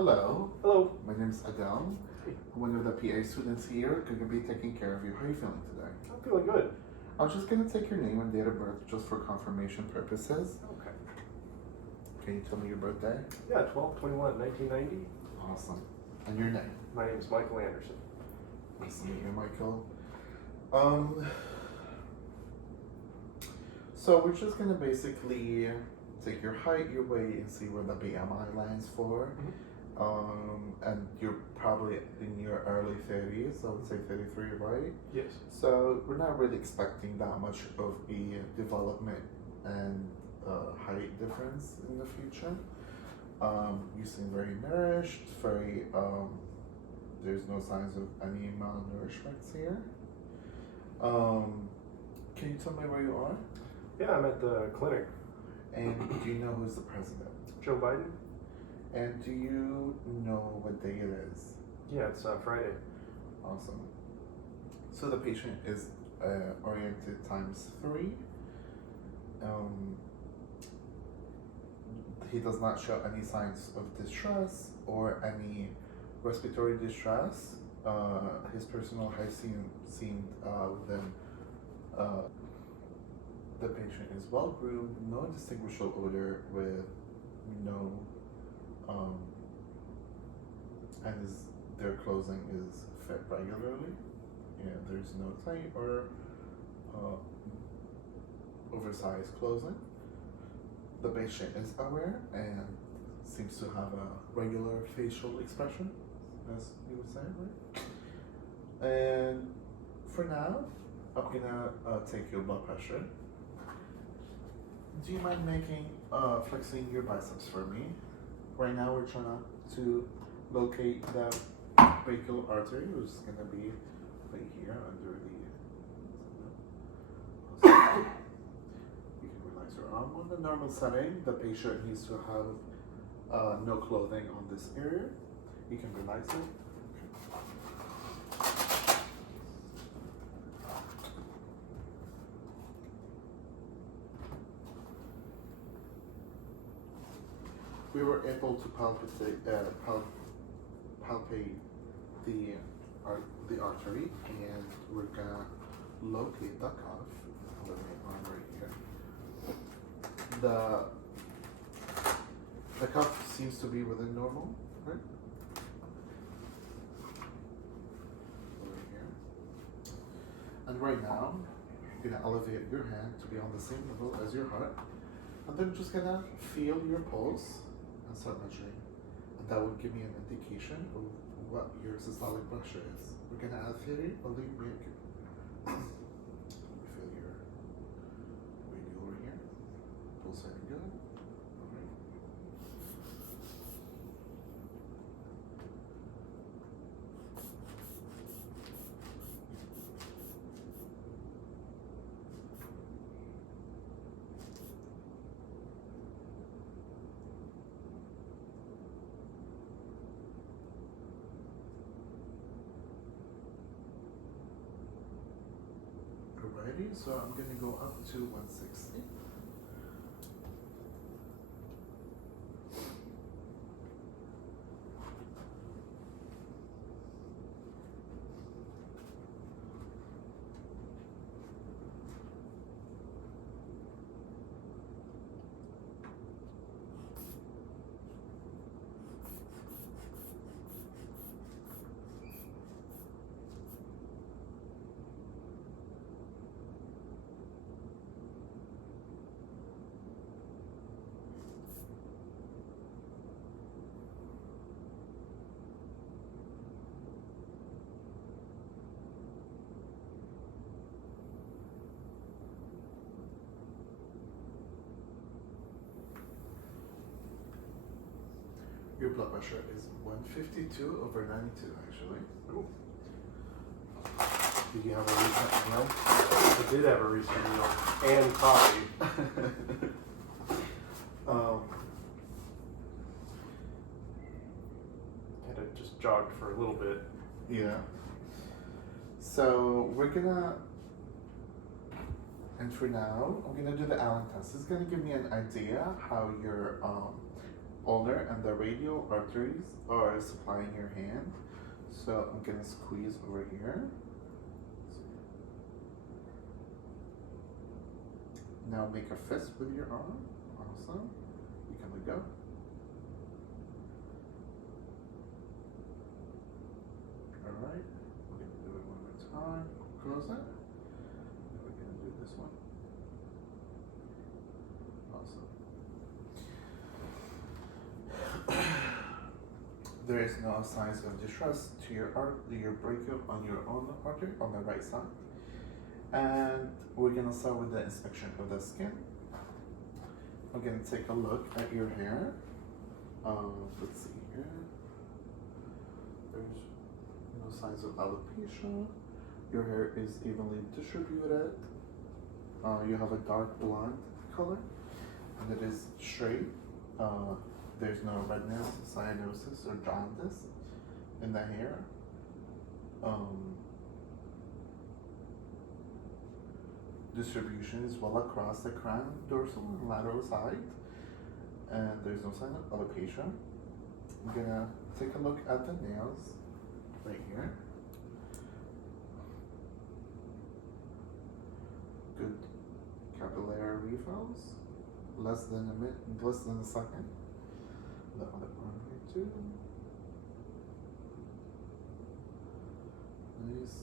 Hello, Hello. my name is Adam. Hey. I'm one of the PA students here. Going to be taking care of you. How are you feeling today? I'm feeling good. I'm just going to take your name and date of birth just for confirmation purposes. Okay. Can you tell me your birthday? Yeah, 12/21/1990. Awesome. And your name? My name is Michael Anderson. Nice to meet you, Michael. So we're just going to basically take your height, your weight, and see where the BMI lands for. And you're probably in your early 30s, I would say 33, right? Yes. So we're not really expecting that much of a development and height difference in the future. You seem very nourished, very, there's no signs of any malnourishments here. Can you tell me where you are? Yeah, I'm at the clinic. And do you know who's the president? Joe Biden? And do you know what day it is? Yeah, it's Friday. Awesome. So the patient is oriented ×3. He does not show any signs of distress or any respiratory distress. His personal hygiene seemed within. The patient is well groomed, no distinguishable odor with no, and their clothing is fit regularly. Yeah, there's no tight or oversized clothing. The patient is aware and seems to have a regular facial expression, as you would say, right? And for now, I'm gonna take your blood pressure. Do you mind flexing your biceps for me? Right now we're trying to locate the brachial artery, which is going to be right here under the... You can relax your arm. On the normal setting, the patient needs to have no clothing on this area. You can relax it. We were able to palpate the artery, and we're gonna locate the cuff. The main arm right here. The cuff seems to be within normal, right? Over here. And right now, you're gonna elevate your hand to be on the same level as your heart, and then just gonna feel your pulse and start measuring, and that would give me an indication of what your systolic pressure is. We're gonna add theory, believe me. Let me feel your weight over here. Pulse setting good. Alright. Alrighty, so I'm gonna go up to 160. Your blood pressure is 152/92, actually. Ooh. Did you have a recent meal? I did have a recent meal and coffee. Had to just jogged for a little bit. Yeah. So we're gonna, and for now, I'm gonna do the Allen test. It's gonna give me an idea how your ulnar and the radial arteries are supplying your hand. So I'm gonna squeeze over here. Now make a fist with your arm. Awesome. You can let go. Alright. We're gonna do it one more time. Close it. And we're gonna do this one. Awesome. There is no signs of distress to your brachial on your own artery on the right side. And we're gonna start with the inspection of the skin. We're gonna take a look at your hair. Let's see here. There's no signs of alopecia. Your hair is evenly distributed. You have a dark blonde color, and it is straight. There's no redness, cyanosis, or jaundice in the hair. Distribution is well across the crown, dorsal, and lateral side, and there's no sign of alopecia. I'm gonna take a look at the nails right here. Good capillary refills, less than a second. The other one here too. Nice.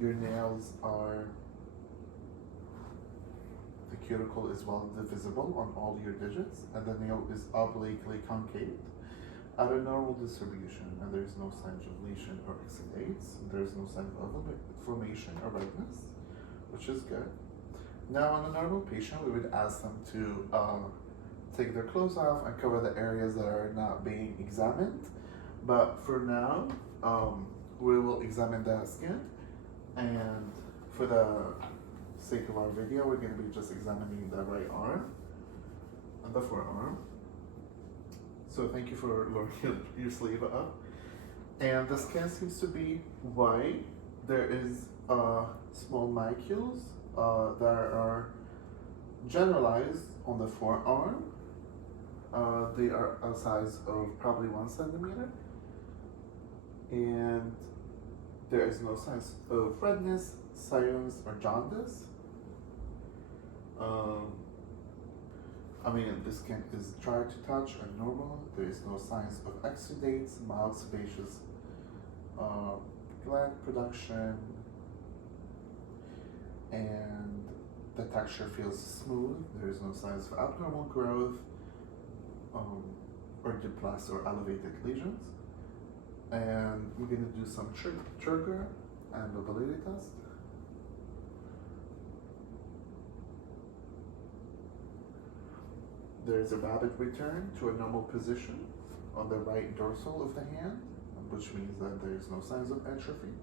Your nails are, the cuticle is well visible on all your digits, and the nail is obliquely concave at a normal distribution, and there's no signs of lesion or exudates. There's no sign of inflammation or redness, which is good. Now, on a normal patient, we would ask them to take their clothes off and cover the areas that are not being examined. But for now, we will examine the skin, and for the sake of our video, we're going to be just examining the right arm and the forearm. So thank you for lowering your sleeve up. And the skin seems to be white. There is small macules that are generalized on the forearm. They are a size of probably 1 centimeter. And there is no signs of redness, cyanosis, or jaundice. The skin is dry to touch and normal. There is no signs of exudates, mild sebaceous gland production, and the texture feels smooth. There is no signs of abnormal growth or depressed or elevated lesions. And we're going to do some trigger and mobility test. There is a rapid return to a normal position on the right dorsal of the hand, which means that there is no signs of atrophy.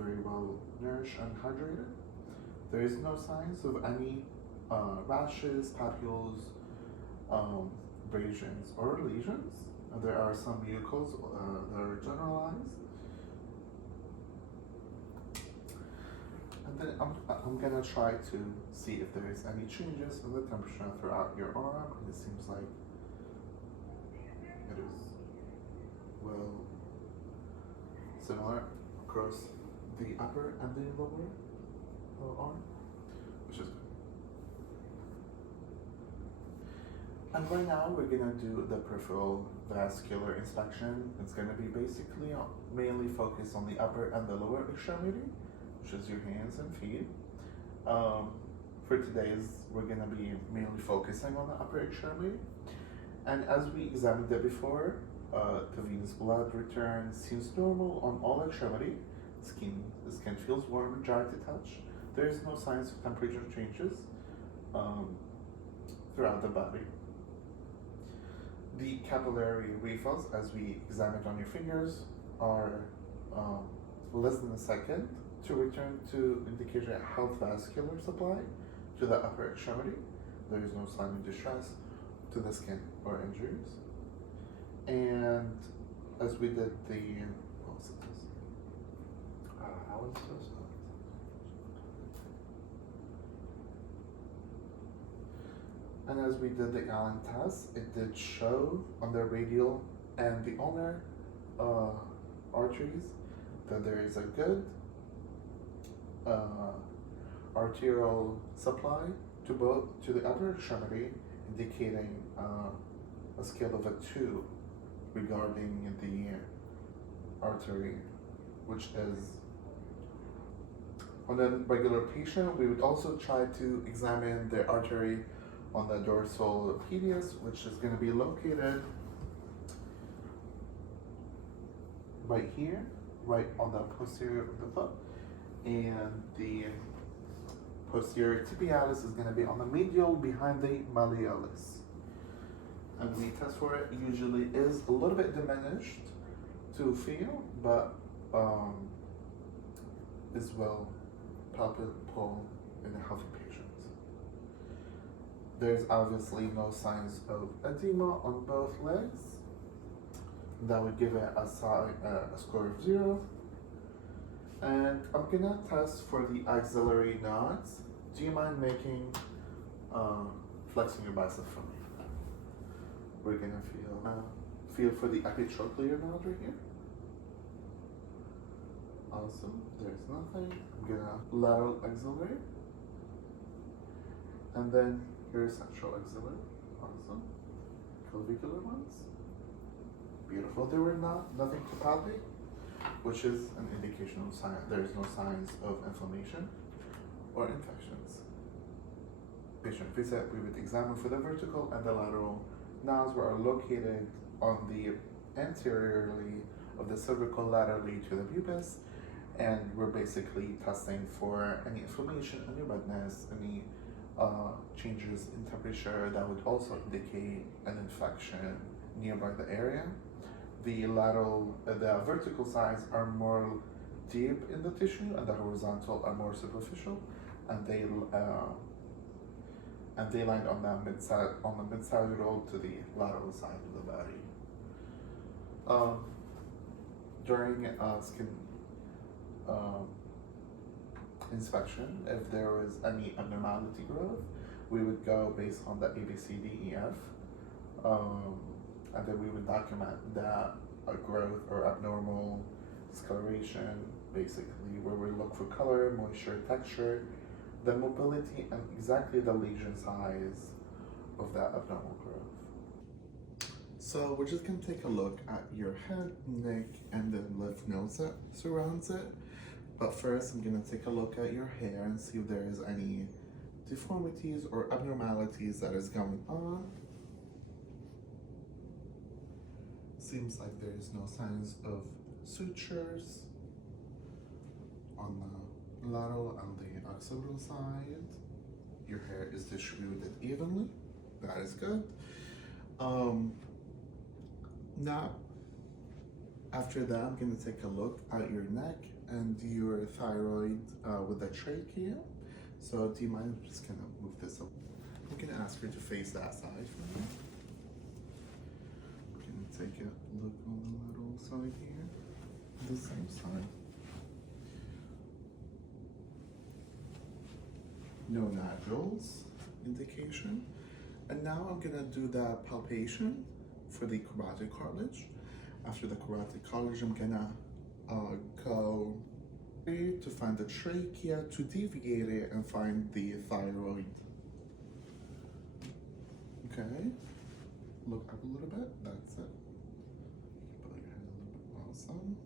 Very well nourished and hydrated. There is no signs of any rashes, papules, abrasions, or lesions. There are some mucals that are generalized. And then I'm gonna try to see if there is any changes in the temperature throughout your arm. And it seems like it is well similar across the upper and the lower arm, which is good. And right now we're gonna do the peripheral vascular inspection. It's gonna be basically mainly focused on the upper and the lower extremity, which is your hands and feet. For today's, we're gonna be mainly focusing on the upper extremity. And as we examined it before, the venous blood return seems normal on all extremity. The skin feels warm and dry to touch. There is no signs of temperature changes throughout the body. The capillary refills, as we examined on your fingers, are less than a second to return to indicate a health vascular supply to the upper extremity. There is no sign of distress to the skin or injuries. And as we did the, what was this? How is this? And as we did the Allen test, it did show on the radial and the ulnar arteries that there is a good arterial supply to the upper extremity, indicating a scale of a 2 regarding the artery, which is on a regular patient. We would also try to examine the artery on the dorsal pedis, which is going to be located right here, right on the posterior of the foot, and the posterior tibialis is going to be on the medial behind the malleolus. And the test for it usually is a little bit diminished to feel, but is well palpable in a healthy patient. There's obviously no signs of edema on both legs. That would give it a score of 0. And I'm gonna test for the axillary nods. Do you mind flexing your bicep for me? We're gonna feel for the epitrochlear node right here. Awesome, there's nothing. I'm gonna lateral axillary. And then your central axillary. Awesome. Clavicular ones. Beautiful. There were nothing to palpate, which is an indication of sign. There is no signs of inflammation or infections. Patient visit, we would examine for the vertical and the lateral nodes, which are located on the anteriorly of the cervical laterally to the pubis, and we're basically testing for any inflammation, any redness, any changes in temperature that would also indicate an infection nearby the area. The vertical sides are more deep in the tissue, and the horizontal are more superficial, and they land on the mid-sagittal to the lateral side of the body. During skin inspection, if there was any abnormality growth, we would go based on the ABCDEF, and then we would document that growth or abnormal discoloration, basically where we look for color, moisture, texture, the mobility, and exactly the lesion size of that abnormal growth. So we're just going to take a look at your head, neck, and the lymph nodes that surrounds it. But first, I'm going to take a look at your hair and see if there is any deformities or abnormalities that is going on. Seems like there is no signs of sutures on the lateral and the occipital side. Your hair is distributed evenly. That is good. Now, after that, I'm going to take a look at your neck and your thyroid with the trachea. So do you mind? I'm just going to move this up. I'm going to ask her to face that side for me. I'm going to take a look on the lateral side here, the same side. No nodules indication. And now I'm going to do the palpation for the carotid cartilage. After the carotid cartilage, I'm going to go to find the trachea, to deviate it and find the thyroid. Okay, look up a little bit, that's it. Put your head a little bit, awesome.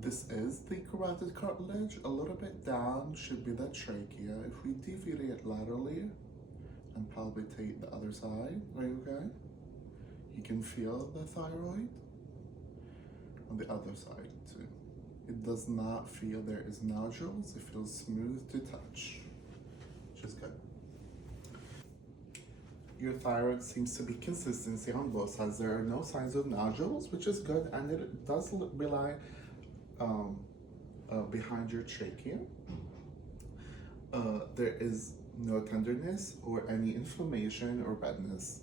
This is the carotid cartilage. A little bit down should be the trachea. If we deviate it laterally and palpitate the other side, are you okay? You can feel the thyroid on the other side too. It does not feel there is nodules. It feels smooth to touch, which is good. Your thyroid seems to be consistency on both sides. There are no signs of nodules, which is good, and it does rely behind your trachea. There is no tenderness or any inflammation or redness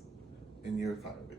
in your thyroid.